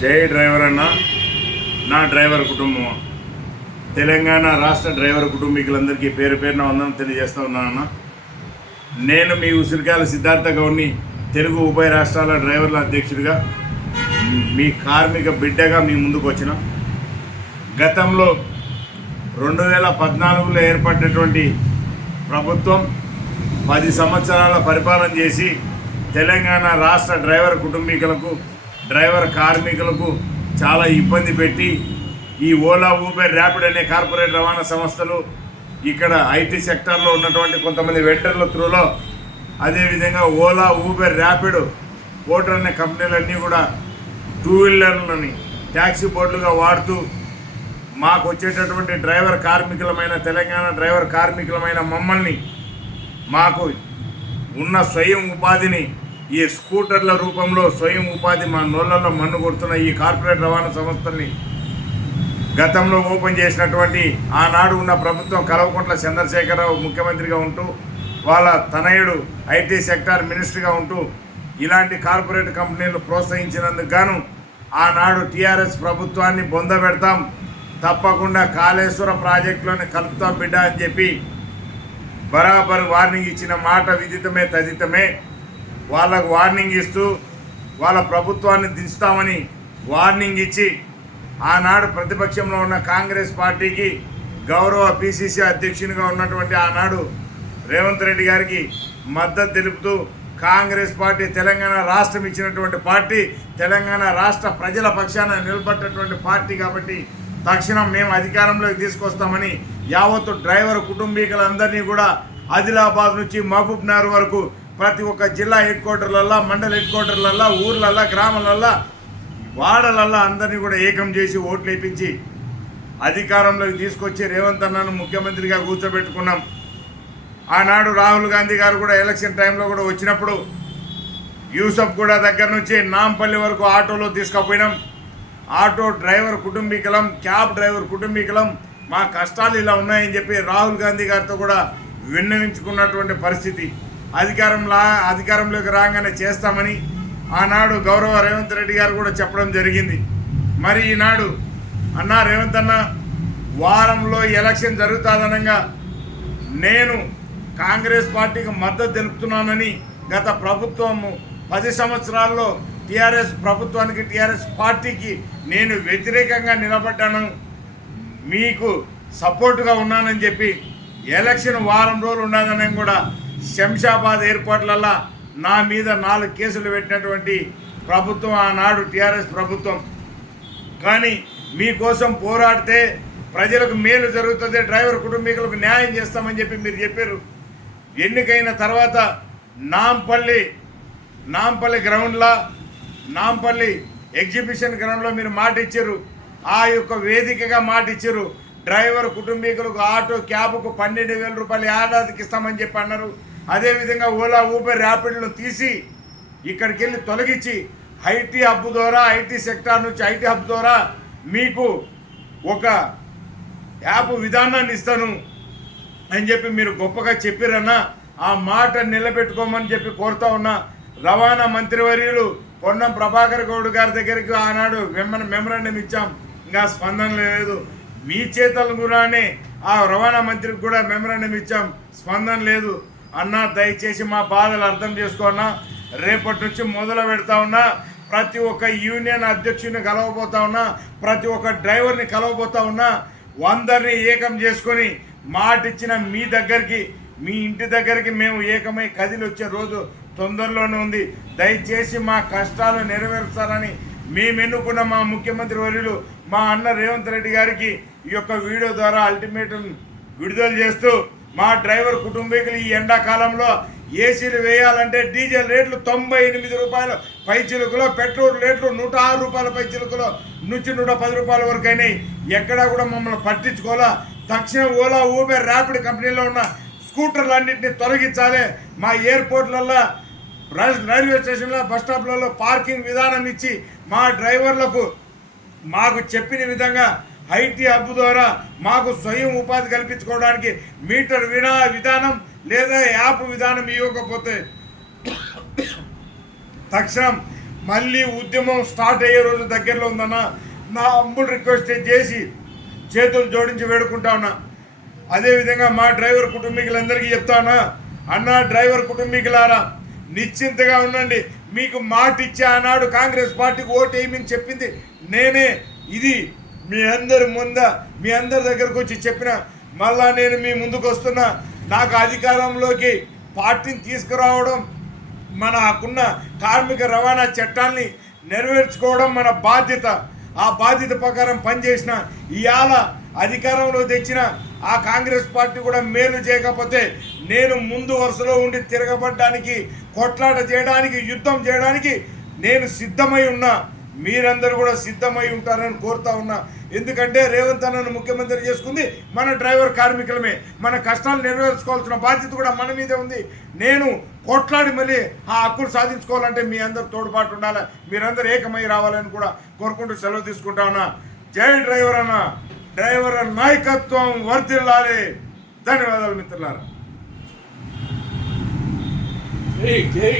జై డ్రైవర్ అన్న, నా డ్రైవర్ కుటుంబం, తెలంగాణ రాష్ట్ర డ్రైవర్ కుటుంబీకులందరికీ పేరు పేరున వందనం తెలియజేస్తూ ఉన్నానన్న. నేను మీ ఉసిరికాయల సిద్ధార్థ గౌడ్ని, తెలుగు ఉభయ రాష్ట్రాల డ్రైవర్ల అధ్యక్షుడిగా, మీ కార్మిక బిడ్డగా మీ ముందుకు వచ్చిన. గతంలో 2014లో ఏర్పడినటువంటి ప్రభుత్వం 10 సంవత్సరాల పరిపాలన చేసి తెలంగాణ రాష్ట్ర డ్రైవర్ కుటుంబీకులకు, డ్రైవర్ కార్మికులకు చాలా ఇబ్బంది పెట్టి ఈ ఓలా, ఊబర్, ర్యాపిడ్ అనే కార్పొరేట్ రవాణా సంస్థలు ఇక్కడ ఐటీ సెక్టార్లో ఉన్నటువంటి కొంతమంది వెండర్ల త్రూలో, అదేవిధంగా ఓలా, ఊబర్, ర్యాపిడ్, పోర్టర్ అనే కంపెనీలన్నీ కూడా 2 వీలర్లని ట్యాక్సీ బోర్డులుగా వాడుతూ మాకు వచ్చేటటువంటి డ్రైవర్ కార్మికులమైన, తెలంగాణ డ్రైవర్ కార్మికులమైన మమ్మల్ని, మాకు ఉన్న స్వయం ఉపాధిని ఈ స్కూటర్ల రూపంలో స్వయం ఉపాధి మా నోళ్లలో మన్ను కొడుతున్న ఈ కార్పొరేట్ రవాణా సంస్థల్ని గతంలో ఓపెన్ చేసినటువంటి ఆనాడు ఉన్న ప్రభుత్వం కల్వకుంట్ల చంద్రశేఖరరావు ముఖ్యమంత్రిగా ఉంటూ, వాళ్ళ తనయుడు ఐటీ సెక్టార్ మినిస్టర్గా ఉంటూ ఇలాంటి కార్పొరేట్ కంపెనీలు ప్రోత్సహించినందుకు గాను ఆనాడు టీఆర్ఎస్ ప్రభుత్వాన్ని బొందబెడతాం, తప్పకుండా కాళేశ్వర ప్రాజెక్టులోనే కలుపుతాం బిడ్డ అని చెప్పి బరాబర్ వార్నింగ్ ఇచ్చిన మాట విదితమే తదితమే. వాళ్ళకు వార్నింగ్ ఇస్తూ వాళ్ళ ప్రభుత్వాన్ని దించుతామని వార్నింగ్ ఇచ్చి ఆనాడు ప్రతిపక్షంలో ఉన్న కాంగ్రెస్ పార్టీకి గౌరవ పిసిసి అధ్యక్షునిగా ఉన్నటువంటి ఆనాడు రేవంత్ రెడ్డి గారికి మద్దతు తెలుపుతూ, కాంగ్రెస్ పార్టీ తెలంగాణ రాష్ట్రం ఇచ్చినటువంటి పార్టీ, తెలంగాణ రాష్ట్ర ప్రజల పక్షాన నిలబడ్డటువంటి పార్టీ కాబట్టి తక్షణం మేము అధికారంలోకి తీసుకొస్తామని యావత్తు డ్రైవర్ కుటుంబీకులందరినీ కూడా ఆదిలాబాద్ నుంచి మహబూబ్నగర్ వరకు ప్రతి ఒక్క జిల్లా హెడ్ క్వార్టర్లల్లో, మండల హెడ్ క్వార్టర్లల్లో, ఊర్లల్లో, గ్రామాలల్లో, వాడలల్లో అందరినీ కూడా ఏకం చేసి ఓట్లు వేయించి అధికారంలోకి తీసుకొచ్చి రేవంత్ అన్నను ముఖ్యమంత్రిగా కూర్చోబెట్టుకున్నాం. ఆనాడు రాహుల్ గాంధీ గారు కూడా ఎలక్షన్ టైంలో కూడా వచ్చినప్పుడు యూసఫ్ కూడా దగ్గర నుంచి నాంపల్లి వరకు ఆటోలో తీసుకుపోయినాం. ఆటో డ్రైవర్ కుటుంబీకులం, క్యాబ్ డ్రైవర్ కుటుంబీకులం, మా కష్టాలు ఇలా ఉన్నాయని చెప్పి రాహుల్ గాంధీ గారితో కూడా విన్నవించుకున్నటువంటి పరిస్థితి. అధికారంలోకి రాగానే చేస్తామని ఆనాడు గౌరవ రేవంత్ రెడ్డి గారు కూడా చెప్పడం జరిగింది. మరి ఈనాడు అన్నా రేవంత్ అన్న, వారంలో ఎలక్షన్ జరుగుతుందనగా నేను కాంగ్రెస్ పార్టీకి మద్దతు తెలుపుతున్నానని, గత ప్రభుత్వము 10 సంవత్సరాల్లో టీఆర్ఎస్ ప్రభుత్వానికి, టీఆర్ఎస్ పార్టీకి నేను వ్యతిరేకంగా నిలబడ్డాను, మీకు సపోర్టుగా ఉన్నానని చెప్పి ఎలక్షన్ వారం రోజులు ఉన్నదని కూడా శంషాబాద్ ఎయిర్పోర్ట్లల్లో నా మీద 4 కేసులు పెట్టినటువంటి ప్రభుత్వం ఆనాడు టీఆర్ఎస్ ప్రభుత్వం. కానీ మీకోసం పోరాడితే ప్రజలకు మేలు జరుగుతుంది, డ్రైవర్ కుటుంబీకులకు న్యాయం చేస్తామని చెప్పి మీరు చెప్పారు. ఎన్నికైన తర్వాత నాంపల్లి గ్రౌండ్లో, నాంపల్లి ఎగ్జిబిషన్ గ్రౌండ్లో మీరు మాట ఇచ్చారు. ఆ యొక్క వేదికగా మాట ఇచ్చారు, డ్రైవర్ కుటుంబీకులకు ఆటో క్యాబ్కు 12,000 రూపాయలు ఏడాదికి ఇస్తామని చెప్పి అన్నారు. అదేవిధంగా ఓలా, ఊబర్, ర్యాపిడ్లను తీసి ఇక్కడికి వెళ్ళి తొలగించి ఐటీ హబ్ ద్వారా, ఐటీ సెక్టార్ నుంచి ఐటీ హబ్ ద్వారా మీకు ఒక యాప్ విధానాన్ని ఇస్తాను అని చెప్పి మీరు గొప్పగా చెప్పారన్నా. ఆ మాట నిలబెట్టుకోమని చెప్పి కోరుతా ఉన్నా. రవాణా మంత్రివర్యులు పొన్నం ప్రభాకర్ గౌడ్ గారి దగ్గరికి ఆనాడు మెమరాండం ఇచ్చాం, ఇంకా స్పందన లేదు. మీ చేతలు కూడానే ఆ రవాణా మంత్రికి కూడా మెమరాండం ఇచ్చాం, స్పందన లేదు. అన్నా దయచేసి మా బాధలు అర్థం చేసుకున్నా. రేపటి నుంచి మొదలు పెడతా ఉన్నా. ప్రతి ఒక్క యూనియన్ అధ్యక్షుడిని కలవబోతా ఉన్నా, ప్రతి ఒక్క డ్రైవర్ని కలవబోతా ఉన్నా. అందరినీ ఏకం చేసుకొని మాటిచ్చిన మీ దగ్గరికి, మీ ఇంటి దగ్గరికి మేము ఏకమై కదిలి వచ్చే రోజు తొందరలోనే ఉంది. దయచేసి మా కష్టాలు నెరవేరుస్తారని మేము ఎన్నుకున్న మా ముఖ్యమంత్రి వర్యులు మా అన్న రేవంత్ రెడ్డి గారికి ఈ యొక్క వీడియో ద్వారా అల్టిమేటం విడుదల చేస్తూ, మా డ్రైవర్ కుటుంబీకులు ఈ ఎండాకాలంలో ఏసీలు వేయాలంటే డీజిల్ రేట్లు 98 రూపాయలు పైచిలుకలో, పెట్రోల్ రేట్లు 106 రూపాయల పైచిలుకలో నుంచి 110 రూపాయల వరకు అయినాయి. ఎక్కడా కూడా మమ్మల్ని పట్టించుకోవాలా. తక్షణం ఓలా, ఊబర్, ర్యాపిడ్ కంపెనీలో ఉన్న స్కూటర్లన్నింటినీ తొలగించాలి. మా ఎయిర్పోర్ట్లలో, రైల్వే స్టేషన్లో, బస్ స్టాప్లలో పార్కింగ్ విధానం ఇచ్చి మా డ్రైవర్లకు మాకు చెప్పిన విధంగా ఐటీ హబ్ ద్వారా మాకు స్వయం ఉపాధి కల్పించుకోవడానికి మీటర్ విధానం లేదా యాప్ విధానం ఇవ్వకపోతే తక్షణం మళ్ళీ ఉద్యమం స్టార్ట్ అయ్యే రోజు దగ్గరలో ఉందన్న నా అమ్ముడు రిక్వెస్ట్ చేసి చేతులు జోడించి వేడుకుంటా ఉన్నా. అదేవిధంగా మా డ్రైవర్ కుటుంబీకులందరికీ చెప్తానా, అన్న డ్రైవర్ కుటుంబీకులారా నిశ్చింతగా ఉండండి. మీకు మాట ఇచ్చే ఆనాడు కాంగ్రెస్ పార్టీకి ఓటు వేయమని చెప్పింది నేనే. ఇది మీ అందరి దగ్గరకు వచ్చి చెప్పిన మళ్ళా నేను మీ ముందుకు వస్తున్నా. నాకు అధికారంలోకి పార్టీని తీసుకురావడం, మనకున్న కార్మిక రవాణా చట్టాన్ని నెరవేర్చుకోవడం మన బాధ్యత. ఆ బాధ్యత ప్రకారం పనిచేసిన ఇవాళ అధికారంలో తెచ్చిన ఆ కాంగ్రెస్ పార్టీ కూడా మేలు చేయకపోతే నేను ముందు వరుసలో ఉండి తిరగబడ్డానికి, కొట్లాట చేయడానికి, యుద్ధం చేయడానికి నేను సిద్ధమై ఉన్నా. మీరందరూ కూడా సిద్ధమై ఉంటారని కోరుతా ఉన్నా. ఎందుకంటే రేవంత్ అన్నను ముఖ్యమంత్రి చేసుకుంది మన డ్రైవర్ కార్మికులమే. మన కష్టాలు నెరవేర్చుకోవాల్సిన బాధ్యత కూడా మన మీదే ఉంది. నేను కొట్లాడి మళ్ళీ ఆ హక్కులు సాధించుకోవాలంటే మీ అందరు తోడ్పాటు ఉండాలి. మీరందరూ ఏకమై రావాలని కూడా కోరుకుంటూ సెలవు తీసుకుంటా ఉన్నా. జై డ్రైవర్ అన్న. డ్రైవర్ నాయకత్వం వర్ధిల్లాలి. ధన్యవాదాలు మిత్రులారా. జై